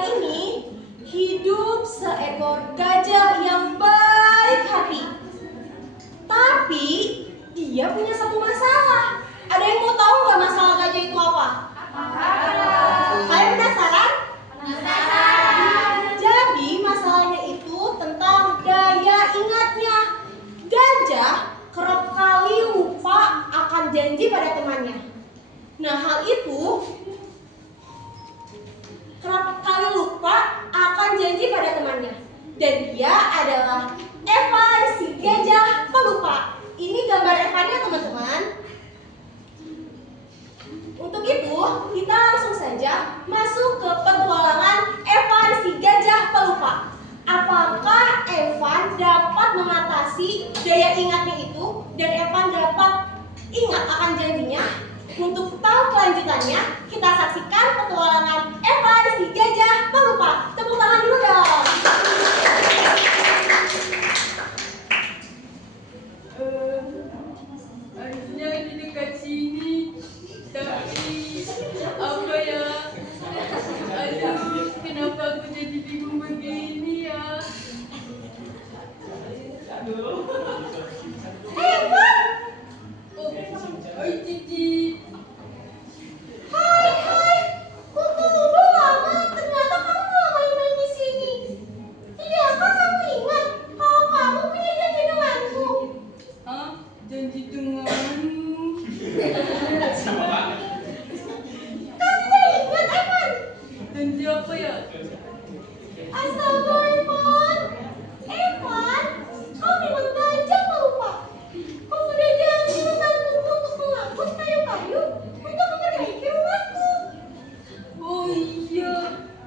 petualangan ini hidup seekor gajah yang baik hati. Tapi dia punya satu masalah. Ada yang mau tahu nggak masalah gajah itu apa? Kalian penasaran? Jadi masalahnya itu tentang daya ingatnya. Gajah kerap kali lupa akan janji pada temannya. Nah, hal itu kerap kali lupa akan janji pada temannya. Dan dia adalah Evan, si gajah pelupa. Ini gambar Evannya, teman-teman. Untuk itu, kita langsung saja masuk ke petualangan Evan, si gajah pelupa. Apakah Evan dapat mengatasi daya ingatnya itu dan Evan dapat ingat akan janjinya? Untuk tahu kelanjutannya, kita saksikan petualangan Evan, si gajah pelupa. Tepuk tangan dulu dong. Harusnya di dekat sini, tapi apa ya? Aduh, kenapa aku jadi bingung begini ya? Evan! Oh, Cici. Hai, kok tunggu lama? Ternyata kamu malah main-main di sini. Tidakkah kamu ingat kalau kamu punya janji denganku? Hah? Janji denganmu? Kamu tidak ingat, Evan? Janji apa ya? Astaga, Evan! Evan, kau memang gajah pelupa. Kau sudah janji membantuku untuk mengangkut kayu-kayu untuk memperbaiki rumahku. Oh iya,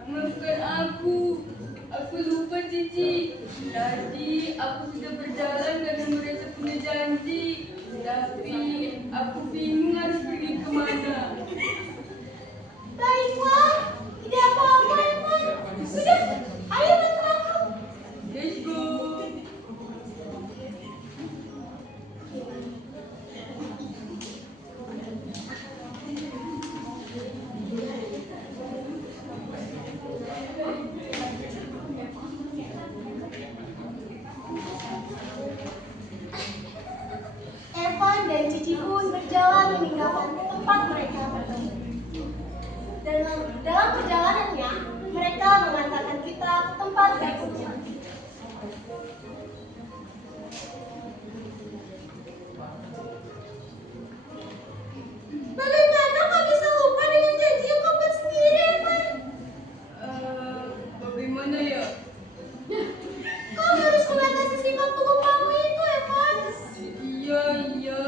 maafkan aku. Aku lupa, Cici. Tadi aku sudah berjalan karena mereka punya janji. Tapi aku bingung harus pergi kemana. Baiklah, tidak apa-apa, Evan. Sudah, ayo bantu aku. Let's go. Evan dan Cici pun berjalan meninggalkan tempat mereka bertemu. Dalam perjalanannya, mereka mengantarkan kita ke tempat berikutnya. Bagaimana kau bisa lupa dengan janji yang kau buat sendiri, Evan? Bagaimana ya? Kau harus mengatasi sifat pelupamu itu, Evan. Iya.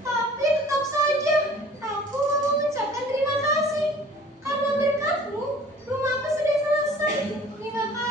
Tapi tetap saja, aku mau mengucapkan terima kasih. Karena berkatmu, rumahku sudah selesai. Terima kasih.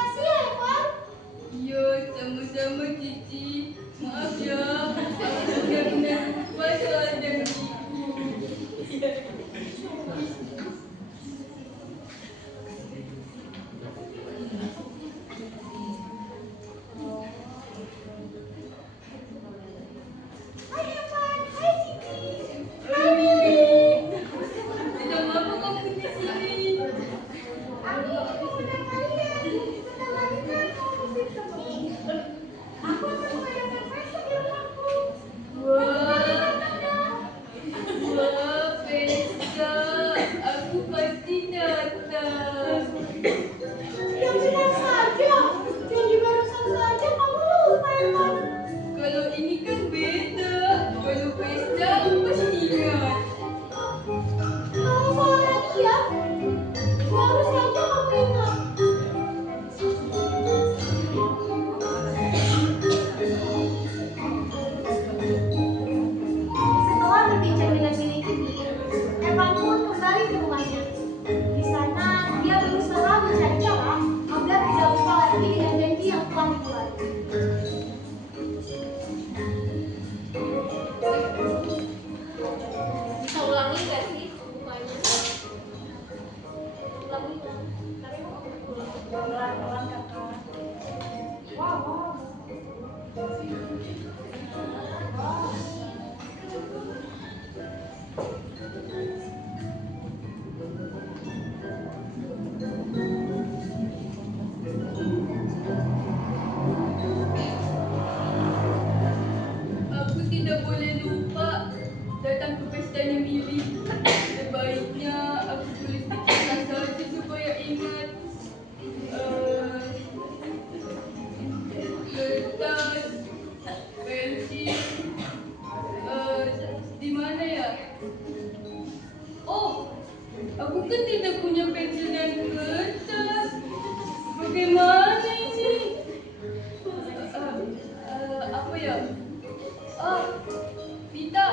mana ya? Oh, aku kan tidak punya pensil dan kertas. Bagaimana ini? Apa ya? Pita.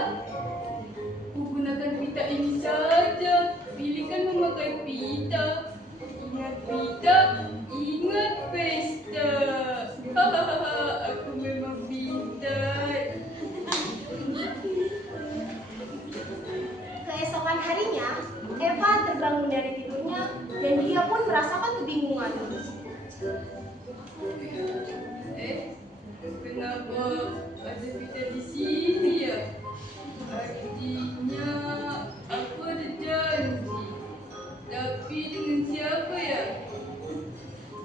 Gunakan pita ini saja. Pilihkan memakai pita. Ingat pita, ingat pesta. Hahaha, aku memang pintar. Keesokan harinya, Evan terbangun dari tidurnya dan dia pun merasakan kebingungan. Kenapa ada pita di sini ya? Artinya aku ada janji. Tapi dengan siapa ya?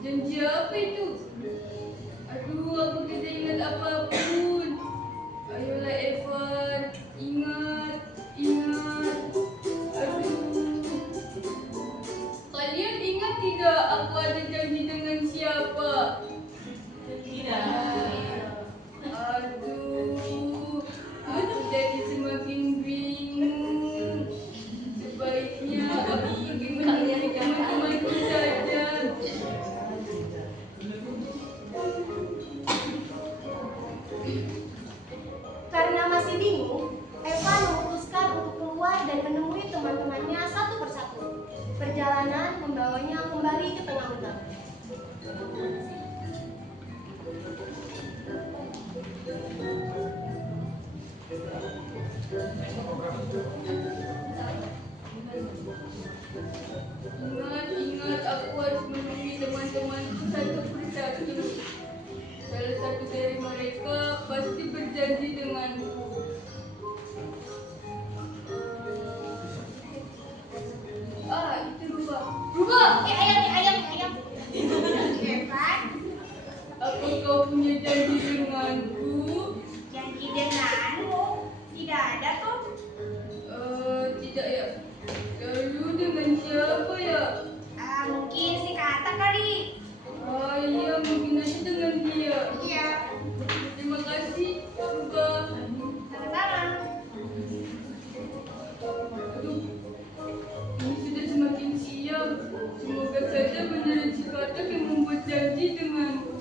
Janji apa itu? Aduh, aku tidak ingat apapun. Ayolah Evan, ingat, ingat. Aduh. Kalian ingat tidak aku ada janji dengan siapa? Aduh, aku jadi semakin bingung. Sebaiknya aku pergi menemui teman-temanku saja. Karena masih bingung, Evan memutuskan untuk keluar dan menemui teman-temannya satu persatu. Perjalanan membawanya kembali ke tengah hutan. Ingat, aku harus menemui teman-temanku satu persatu. Salah satu dari mereka pasti berjanji denganku. Itu rubah. Rubah! Ayam. Evan, Apa kau punya janji denganku? janji denganmu tidak ada tuh. Tidak ya. Lalu dengan siapa ya? Mungkin si kata kali. Iya, mungkin aja dengan dia. Iya, Terima kasih, rubah. sama-sama. Aduh, ini sudah semakin siang. Semoga saja benar si Katak yang membuat janji denganku.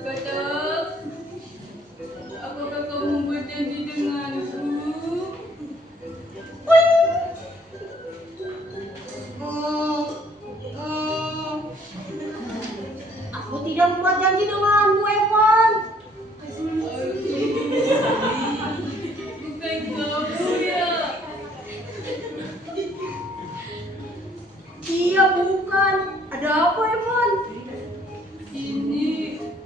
Katak, apakah kau membuat janji denganku? Aku tidak membuat janji denganmu, Evan. Bukan kamu ya? Iya, bukan. Ada apa, Evan? Ini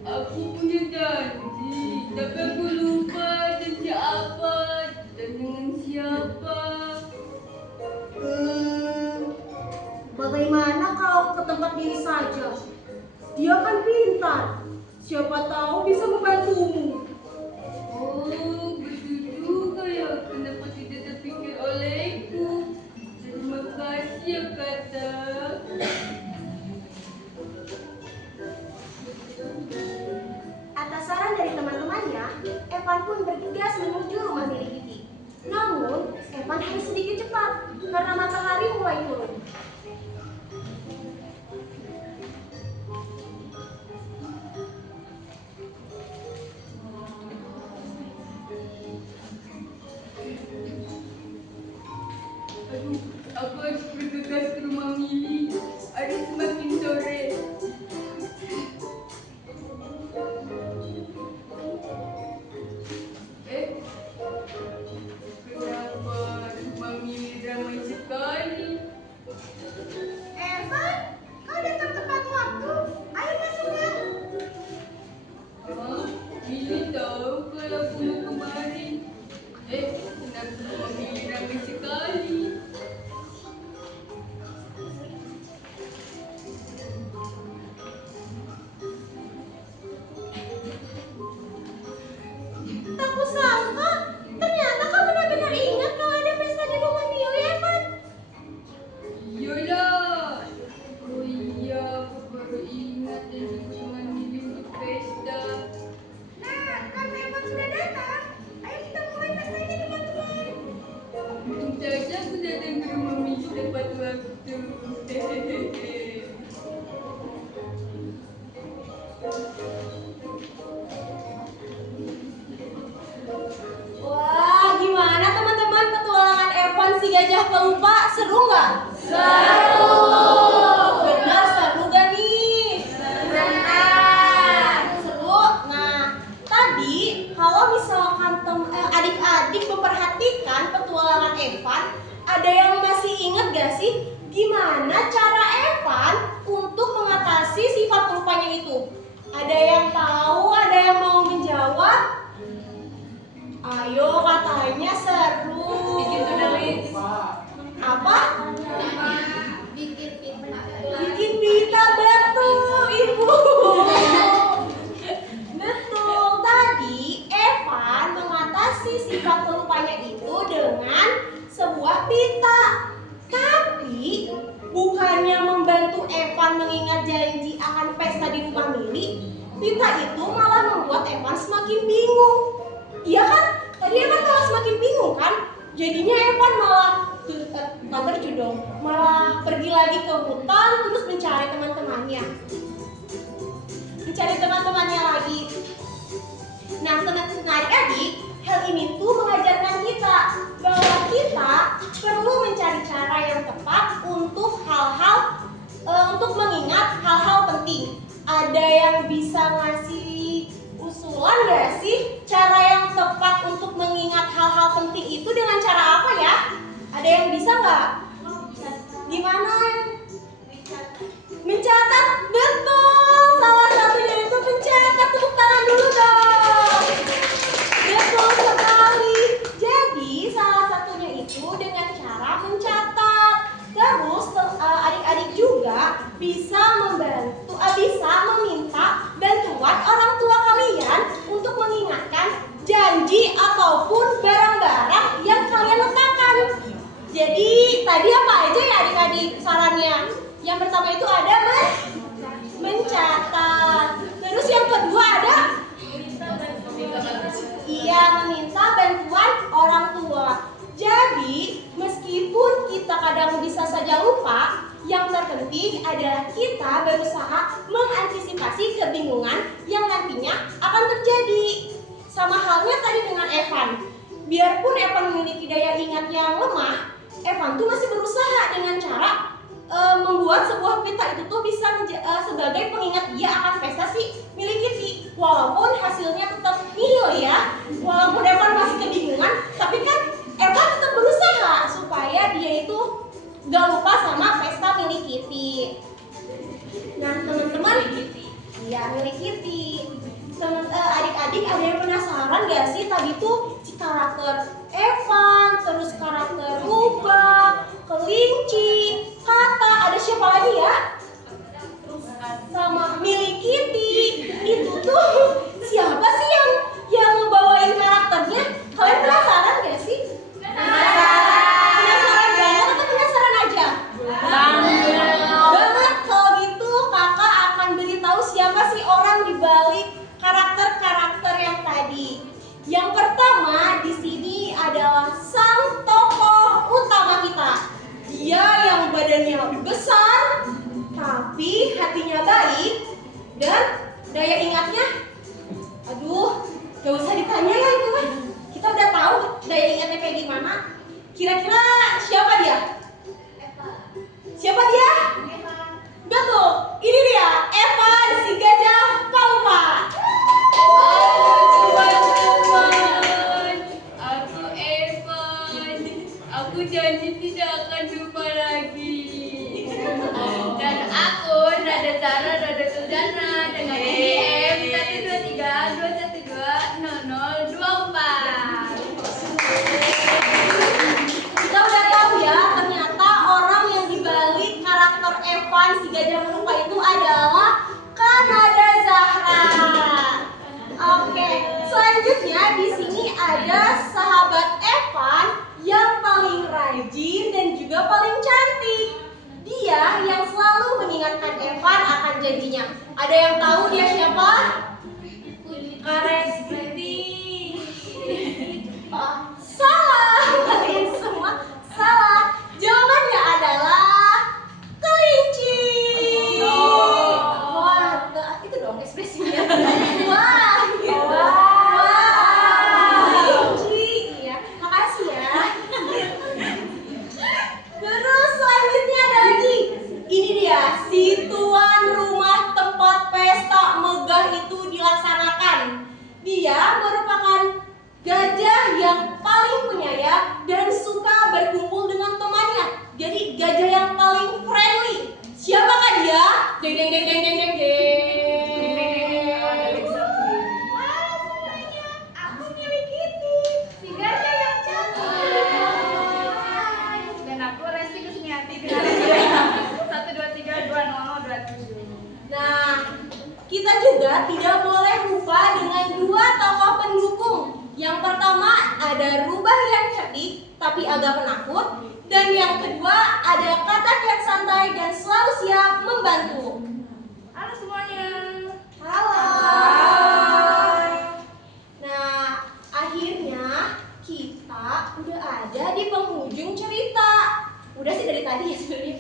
aku punya janji, tapi aku lupa janji apa dan dengan siapa. Bagaimana kau ke tempat diri saja? Dia kan pintar. Siapa tahu bisa membantumu. Oh, betul juga ya. Kenapa tidak terpikir olehku? Terima kasih ya, Kata. Atas saran dari teman-temannya, Evan pun bergegas menuju rumah milik Kiki. Namun, Evan harus sedikit cepat karena matahari mulai turun. Aduh, aku harus bergegas ke rumah Mili. Ada semakin sore. Kenapa rumah Mili ramai sekali? Evan, kau datang tepat waktu. Ayo masuk ya. Mili tahu kalau aku mau kemari. Kenapa rumah Mili ramai sekali? Tak kusangka, ternyata kau benar-benar ingat kalau ada pesta di rumah Mili, Evan. Iyalah. Oh iya, aku baru ingat janji dengan Mili untuk pesta. Nah, karena Evan sudah datang, ayo kita mulai pestanya di mana? Jadi aku datang ke rumah Miki tepat waktu. Wah, gimana teman-teman petualangan Evan si gajah pelupa? Seru nggak? Seru. Benar, seru gak nih? Benar. Seru. Nah, tadi kalau misalkan adik-adik memperhatikan petualangan Evan, ada yang masih ingat gak sih gimana cara Evan untuk mengatasi sifat pelupanya itu? Ada yang tahu? Ada yang mau menjawab? Ayo, katanya seru. Bikin tulis. Apa? Bikin pita. Bikin pita, betul Ibu. Betul, tadi Evan mengatasi sifat pelupanya itu dengan sebuah pita. Tapi bukannya membantu Evan mengingat janji akan pesta di rumah Mili, pita itu malah membuat Evan semakin bingung. Iya kan? Tadi Evan malah semakin bingung kan? Jadinya Evan malah malah pergi lagi ke hutan terus mencari teman-temannya. Mencari teman-temannya lagi. Nah, adik-adik, hal ini tuh mengajarkan kita bahwa kita perlu mencari cara yang tepat untuk untuk mengingat hal-hal penting. Ada yang bisa ngasih usulan gak sih cara yang tepat untuk mengingat hal-hal penting itu dengan cara apa ya? Ada yang bisa nggak? Gimana? Mencatat, betul. Salah satunya itu mencatat. Tepuk tangan dulu dong. Betul sekali. Jadi salah satunya itu dengan cara mencatat. Terus adik-adik juga bisa bisa meminta bantuan orang tua kalian untuk mengingatkan janji ataupun barang-barang yang kalian letakkan. Jadi tadi apa aja ya adik-adik sarannya? Yang pertama itu ada mencatat. Terus yang kedua ada meminta bantuan orang tua. Jadi meskipun kita kadang bisa saja lupa, yang terpenting adalah kita berusaha mengantisipasi kebingungan yang nantinya akan terjadi. Sama halnya tadi dengan Evan. Biarpun Evan memiliki daya ingat yang lemah, Evan tuh masih berusaha dengan cara membuat sebuah pita itu tuh bisa sebagai pengingat dia akan pesta si milik Kitty. Walaupun hasilnya tetap nihil ya, walaupun Evan masih kebingungan, tapi kan Evan tetap berusaha supaya dia itu gak lupa sama pesta milik Kitty. Nah teman-teman, iya milik Kitty. Adik-adik ada yang penasaran gak sih tadi tuh karakter Evan, terus karakter Rubah, kelinci, kata, ada siapa lagi ya? Sama milik Kitty. Itu tuh siapa sih yang ngebawain karakternya? Kalian penasaran gak sih? Penasaran banget atau penasaran aja? Banget. Kalau gitu kakak akan beritahu siapa sih orang di balik karakter-karakter yang tadi. Yang pertama di sini adalah sang tokoh utama kita. Dia yang badannya besar, tapi hatinya baik dan daya ingatnya, aduh, gak usah ditanya lah itu mah. Kita udah tahu daya ingatnya kayak gimana. Kira-kira siapa dia? Siapa dia? Betul, ini dia Evan si gajah pelupa. Aku Evan. Aku janji tidak akan lupa lagi. Dan aku Nada Zara Nada Suzana dengan IDM 123212024. Kita udah tahu ya, ternyata orang yang dibalik karakter Evan si gajah pelupa itu adalah Nada Zahra. Oke, selanjutnya di sini ada sahabat Evan yang paling rajin dan juga paling cantik. Dia yang selalu mengingatkan Evan akan janjinya. Ada yang tahu dia siapa? Karesti. Salah, kalian semua tapi agak penakut. Dan yang kedua ada katak yang santai dan selalu siap membantu. Halo semuanya. Halo. Nah, akhirnya kita udah ada di penghujung cerita. Udah sih dari tadi ya sebenarnya.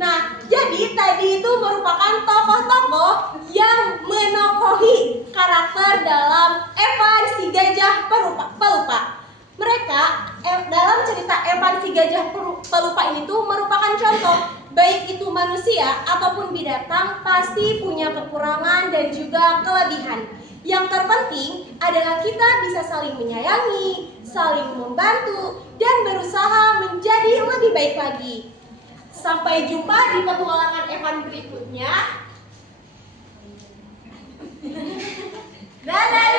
Nah, jadi tadi itu merupakan tokoh-tokoh yang menokohi karakter dalam Evan si Gajah Pelupa. Mereka dalam cerita Evan si Gajah Pelupa ini tuh merupakan contoh, baik itu manusia ataupun binatang pasti punya kekurangan dan juga kelebihan. Yang terpenting adalah kita bisa saling menyayangi, saling membantu, dan berusaha menjadi lebih baik lagi. Sampai jumpa di petualangan Evan berikutnya. Dadah!